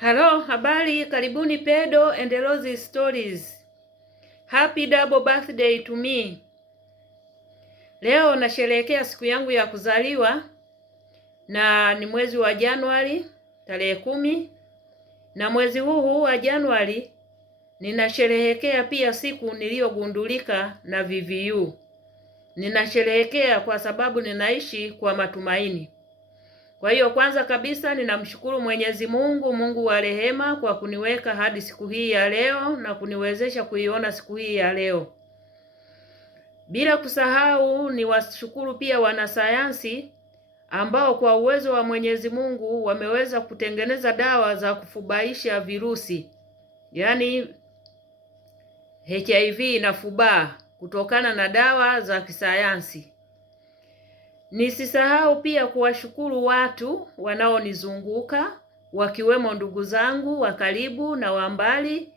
Halo, habari, karibuni Pedo and Rose Stories. Happy double birthday to me. Leo nasherehekea siku yangu ya kuzaliwa na ni mwezi wa Januari tarehe 10, na mwezi huu wa Januari ninasherehekea pia siku niliyogundulika na VVU. Ninasherehekea kwa sababu ninaishi kwa matumaini. Kwa hiyo kwanza kabisa ninamshukuru Mwenyezi Mungu, Mungu wa rehema, kwa kuniweka hadi siku hii ya leo na kuniwezesha kuiona siku hii ya leo. Bila kusahau niwashukuru pia wanasayansi ambao kwa uwezo wa Mwenyezi Mungu wameweza kutengeneza dawa za kufubaisha virusi, yaani HIV na fubaa, kutokana na dawa za kisayansi. Nisisahau pia kuwashukuru watu wanaonizunguka, wakiwemo ndugu zangu wa karibu na wa mbali,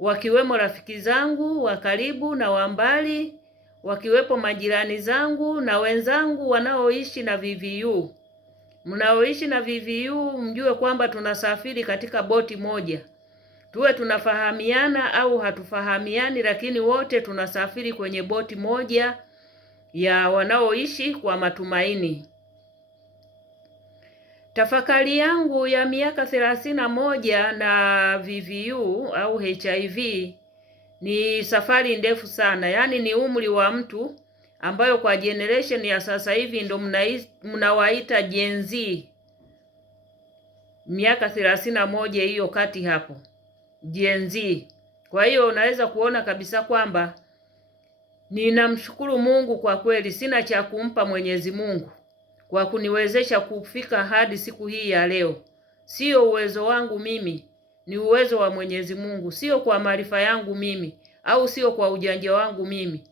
wakiwemo rafiki zangu wa karibu na wa mbali, wakiwepo majirani zangu na wenzangu wanaoishi na VVU. Mnaoishi na VVU mjue kwamba tunasafiri katika boti moja. Tuwe tunafahamiana au hatufahamiani, lakini wote tunasafiri kwenye boti moja ya wanaoishi kwa matumaini. Tafakari yangu ya miaka 31 na VVU au HIV ni safari ndefu sana. Yaani ni umri wa mtu ambayo kwa generation ya sasa hivi ndo mnawaita Gen Z. Miaka 31 hiyo kati hapo, Gen Z. Kwa hiyo unaweza kuona kabisa kwamba ninamshukuru Mungu kwa kweli, sina cha kumpa Mwenyezi Mungu kwa kuniwezesha kufika hadi siku hii ya leo. Sio uwezo wangu mimi, ni uwezo wa Mwenyezi Mungu. Sio kwa maarifa yangu mimi, au sio kwa ujanja wangu mimi.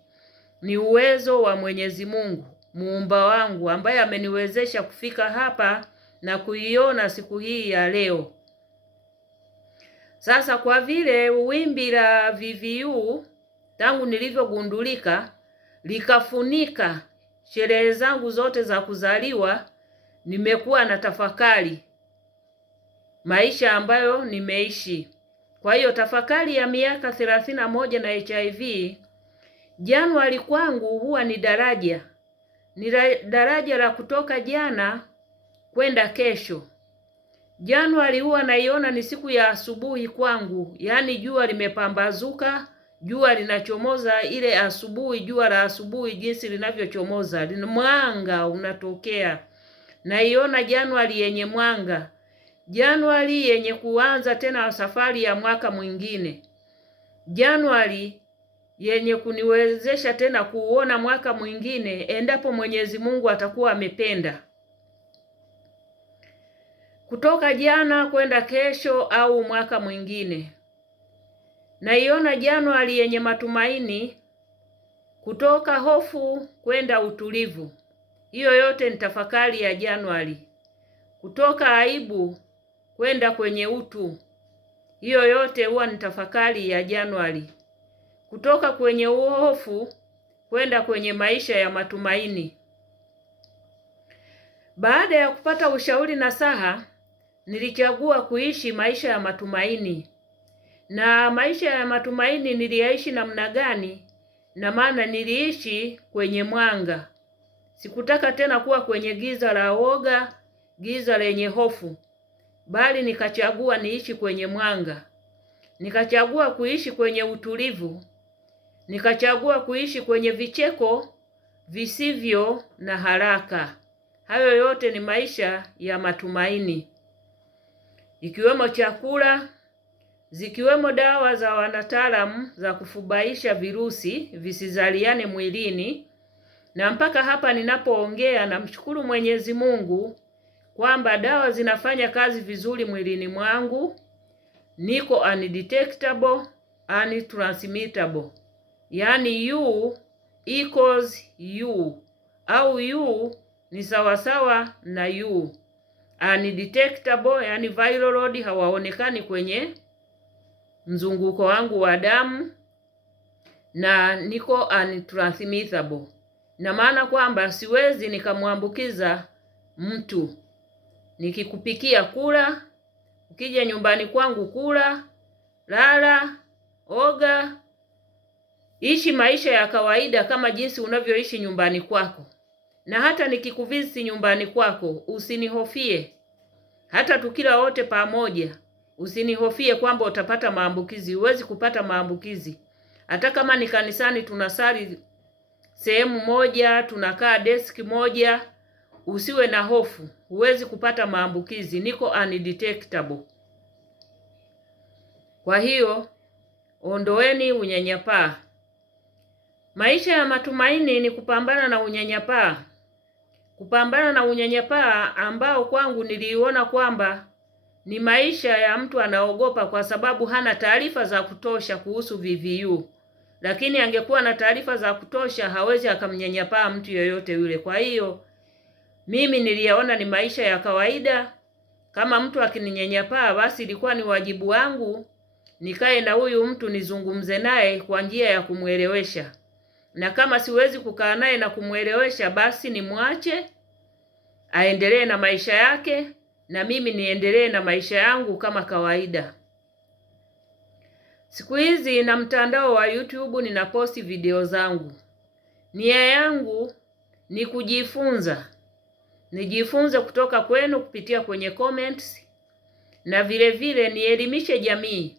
Ni uwezo wa Mwenyezi Mungu, muumba wangu, ambaye ameniwezesha kufika hapa na kuiona siku hii ya leo. Sasa kwa vile wimbi la VVU tangu nilivyogundulika likafunika sherehe zangu zote za kuzaliwa, nimekuwa na tafakari maisha ambayo nimeishi. Kwa hiyo tafakari ya miaka 31 na HIV, Januari kwangu huwa ni daraja la kutoka jana kwenda kesho. Januari huwa naiona ni siku ya asubuhi kwangu, yaani jua limepambazuka, jua linachomoza ile asubuhi, jua la asubuhi jinsi linavyochomoza, mwanga unatokea. Naiona Januari yenye mwanga, Januari yenye kuanza tena safari ya mwaka mwingine, Januari yenye kuniwezesha tena kuona mwaka mwingine endapo Mwenyezi Mungu atakuwa amependa. Kutoka jana kwenda kesho au mwaka mwingine. Naiona Januari yenye matumaini, kutoka hofu kwenda utulivu. Hiyo yote ni tafakari ya Januari. Kutoka aibu kwenda kwenye utu. Hiyo yote huwa ni tafakari ya Januari. Kutoka kwenye hofu kwenda kwenye maisha ya matumaini. Baada ya kupata ushauri na saha, nilichagua kuishi maisha ya matumaini. Na maisha ya matumaini niliyaishi namna gani? Na maana niliishi kwenye mwanga. Sikutaka tena kuwa kwenye giza la woga, giza lenye hofu, bali nikachagua niishi kwenye mwanga. Nikachagua kuishi kwenye utulivu. Nikachagua kuishi kwenye vicheko visivyo na haraka. Hayo yote ni maisha ya matumaini. Ikiwemo chakula, zikiwemo dawa za wanataalamu za kufubaisha virusi visizaliane mwilini. Na mpaka hapa ninapoongea namshukuru Mwenyezi Mungu kwamba dawa zinafanya kazi vizuri mwilini mwangu. Niko undetectable, untransmittable. Yaani U equals U, au U ni sawasawa na U. Undetectable, yani viral load hawaonekani kwenye mzunguko wangu wa damu, na niko untransmittable. Na maana kwamba siwezi nikamwambukiza mtu. Nikikupikia kula, Ukija nyumbani kwangu, kula, lala, oga, ishi maisha ya kawaida kama jinsi unavyoishi nyumbani kwako. Na hata nikikuvisi nyumbani kwako, usinihofie. Hata tukila wote pamoja, usinihofie kwamba utapata maambukizi. Huwezi kupata maambukizi. Hata kama ni kanisani tunasali sehemu moja, tunakaa deski moja, usiwe na hofu. Huwezi kupata maambukizi. Niko undetectable. Kwa hiyo, ondoeni unyanyapaa. Maisha ya matumaini ni kupambana na unyanyapaa. Kupambana na unyanyapaa ambao kwangu niliona kwamba ni maisha ya mtu anaogopa kwa sababu hana taarifa za kutosha kuhusu VVU. Lakini angekuwa na taarifa za kutosha hawezi akamnyanyapaa mtu yoyote yule. Kwa hiyo mimi niliyaona ni maisha ya kawaida. Kama mtu akininyanyapaa, basi ilikuwa ni wajibu wangu nikae na huyu mtu nizungumze naye kwa njia ya kumuelewesha. Na kama siwezi kukaa naye na kumuelewesha, basi nimwache aendelee na maisha yake na mimi niendelee na maisha yangu kama kawaida. Siku hizi na mtandao wa YouTube ninaposti video zangu. Nia yangu ni kujifunza. Nijifunze kutoka kwenu kupitia kwenye comments, na vile vile nielimishe jamii.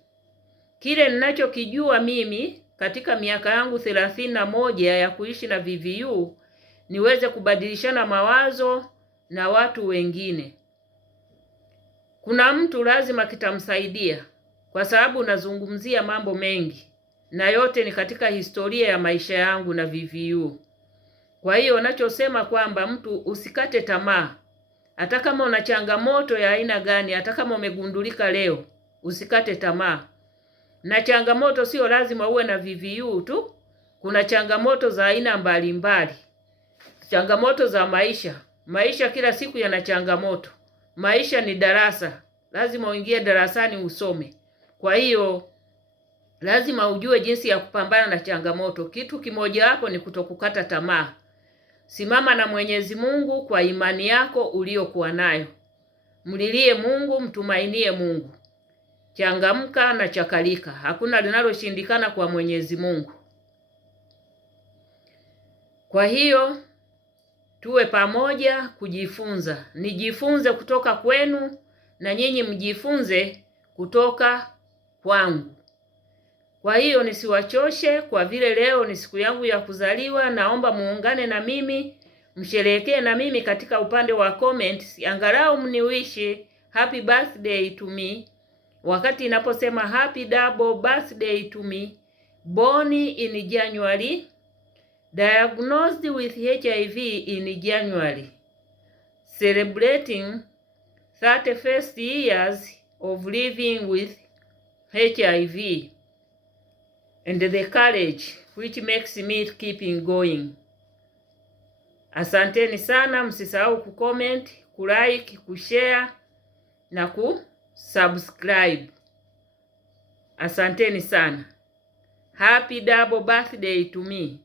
Kile ninachokijua mimi katika miaka yangu 31 ya kuishi na VVU, niweze kubadilishana mawazo na watu wengine. Kuna mtu lazima kitamsaidia kwa sababu nazungumzia mambo mengi na yote ni katika historia ya maisha yangu na VVU. Kwa hiyo nachosema kwamba mtu usikate tamaa. Hata kama una changamoto ya aina gani, hata kama umegundulika leo, usikate tamaa. Na changamoto sio lazima uwe na VVU tu. Kuna changamoto za aina mbalimbali. Changamoto za maisha. Maisha kila siku yana changamoto. Maisha ni darasa. Lazima uingie darasani usome. Kwa hiyo lazima ujue jinsi ya kupambana na changamoto. Kitu kimoja hapo ni kutokukata tamaa. Simama na Mwenyezi Mungu kwa imani yako uliyokuwa nayo. Mlilie Mungu, mtumainie Mungu. Changamka na chakalika. Hakuna linaloshindikana kwa Mwenyezi Mungu. Kwa hiyo tuwe pamoja kujifunza. Nijifunze kutoka kwenu na nyinyi mjifunze kutoka kwangu. Kwa hiyo nisiwachoshe, kwa vile leo ni siku yangu ya kuzaliwa. Naomba muungane na mimi, msherehekee na mimi katika upande wa comments. Angalau mniwishi happy birthday to me. Wakati inaposema happy double birthday to me, born in January, diagnosed with HIV in January, celebrating 31st years of living with HIV, and the courage which makes me keeping going. Asanteni sana, msisahau kucomment, kulike, kushare na kusubscribe. Asanteni sana. Happy double birthday to me.